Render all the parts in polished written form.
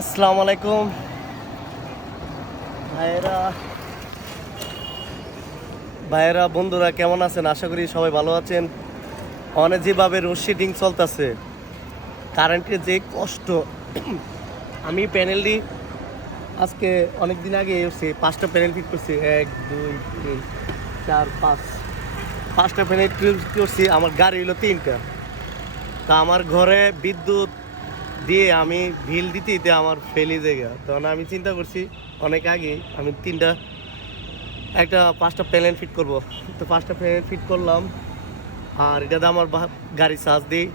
আসসালামু আলাইকুম ভাইয়েরা ভাইয়েরা বন্ধুরা কেমন আছেন? আশা করি সবাই ভালো আছেন। অনেক যেভাবে লোডশেডিং চলতেছে, কারেন্টের যে কষ্ট। আমি প্যানেলটি আজকে অনেক দিন আগে এসেছি, 5টা প্যানেল ফিট করছি। 1 2 3 4 5 5টা প্যানেল ফিট করছি। আমার গাড়ি হলো 3টা। তা আমার ঘরে বিদ্যুৎ দিয়ে আমি বিল দিতে দিতে আমার ফেলি জায়গা, তখন আমি চিন্তা করছি অনেক আগে আমি 5টা প্যানেল ফিট করব। তো 5টা প্যানেল ফিট করলাম। আর এটাতে আমার গাড়ি চার্জ দিই,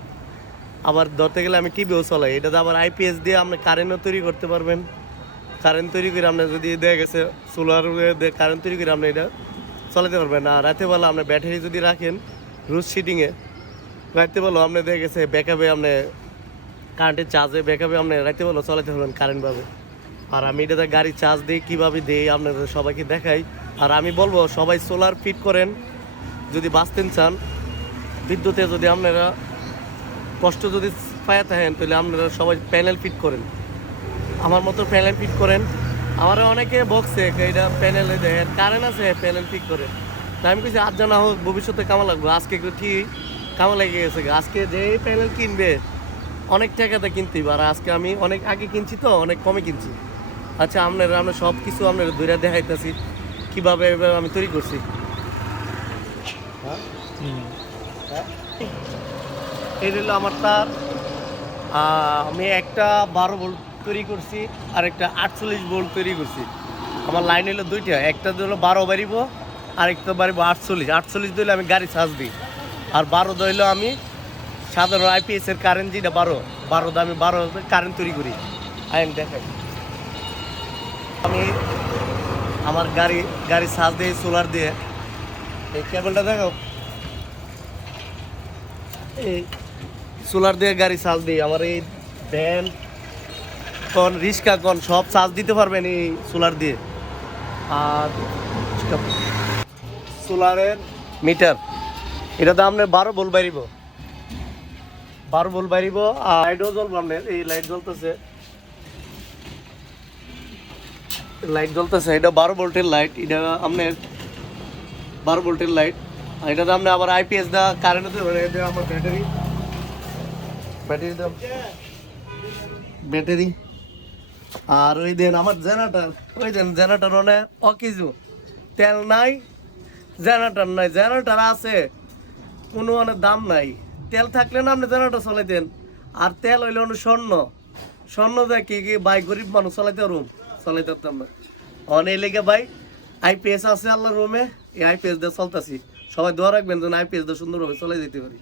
আবার ধরতে গেলে আমি টিভিও চলাই। এটাতে আবার আইপিএস দিয়ে আপনি কারেন্টও তৈরি করতে পারবেন। কারেন্ট তৈরি করে আপনি যদি দেখা গেছে সোলার কারেন্ট তৈরি করে আপনি এটা চালাতে পারবেন। আর রাতেবেলা আপনি ব্যাটারি যদি রাখেন রুজ শিটিংয়ে, রাতেবেলা আপনি দেখা গেছে ব্যাকআপে আপনি কারেন্টের চার্জে ব্যাকআপে আপনি রাতেবেলা চালাতে পারবেন কারেন্টভাবে। আর আমি এটাতে গাড়ি চার্জ দিই, কীভাবে দিই আপনাদের সবাইকে দেখাই। আর আমি বলবো সবাই সোলার ফিট করেন যদি বাঁচতে চান। বিদ্যুতে যদি আপনারা কষ্ট যদি পায়ে থাকেন, তাহলে আপনারা সবাই প্যানেল ফিট করেন, আমার মতো প্যানেল ফিট করেন। আমার অনেকে বকছে এটা প্যানেলে দেখেন কারেন্ট আছে প্যানেল ফিট করে। তা আমি কিছু আজ জানা হোক, ভবিষ্যতে কামা লাগবে। আজকে একটু ঠিক কামা লেগে গেছে। আজকে যে প্যানেল কিনবে অনেক টাকাতে কিনতে পারে। আজকে আমি অনেক আগে কিনছি, তো অনেক কমে কিনছি। আচ্ছা, আমরা সব কিছু আপনার ধরে দেখাইতেছি কীভাবে আমি তৈরি করছি। এই হলো আমার তার। আমি একটা 12 ভোল্ট তৈরি করছি, আর একটা 48 ভোল্ট তৈরি করছি। আমার লাইন হলো দুইটা, একটা হলো 12 বাড়িব, আর একটা বাড়িব 48 দিলে আমি গাড়ি চার্জ দিই। আর 12 দইলো আমি সাধারণ আইপিএস এর কারেন্ট, যেটা 12 আমি 12 কারেন্ট তৈরি করি। আমি দেখাই, আমি আমার গাড়ি চার্জ দিয়ে সোলার দিয়ে। এই কেবলটা দেখো, এই সোলার দিয়ে গাড়ি চার্জ দিই। আমার এই ভ্যান কোন রিক্সা কোন সব চার্জ দিতে পারবেন এই সোলার দিয়ে। আর সোলারের মিটার, এটা দাম আপনার 12 ভোল্ট বাড়িব, 12 ভোল্ট বাড়িব। আর লাইটও জ্বলবো আপনার, এই লাইট জ্বলতেছে, এটা 12 ভোল্টের লাইট। এটা আপনার 12 ভোল্টের লাইট। আর এটা আপনি আবার আইপিএস দা কারেন্ট হতে পারে। এটা আমার ব্যাটারি। আর ওই দেন আমার জেনারেটর, ওই দেন জেনারেটর মানে অকিজু তেল নাই, জেনারেটর নাই। জেনারেটর আছে, কোনো অনেক দাম নাই। তেল থাকলে না আপনি জেনারেটর চলাইতেন। আর তেল হইলে অনেক স্বর্ণ দেয় কি ভাই, গরিব মানুষ চলাইতে পারতাম না। অনেক লেগে ভাই আইপিএস আছে আল্লাহ রুমে, এই আইপিএস দিয়ে চলতেছি। সবাই দোয়া রাখবেন যেন আইপিএস দিয়ে সুন্দরভাবে চলে যেতে পারি।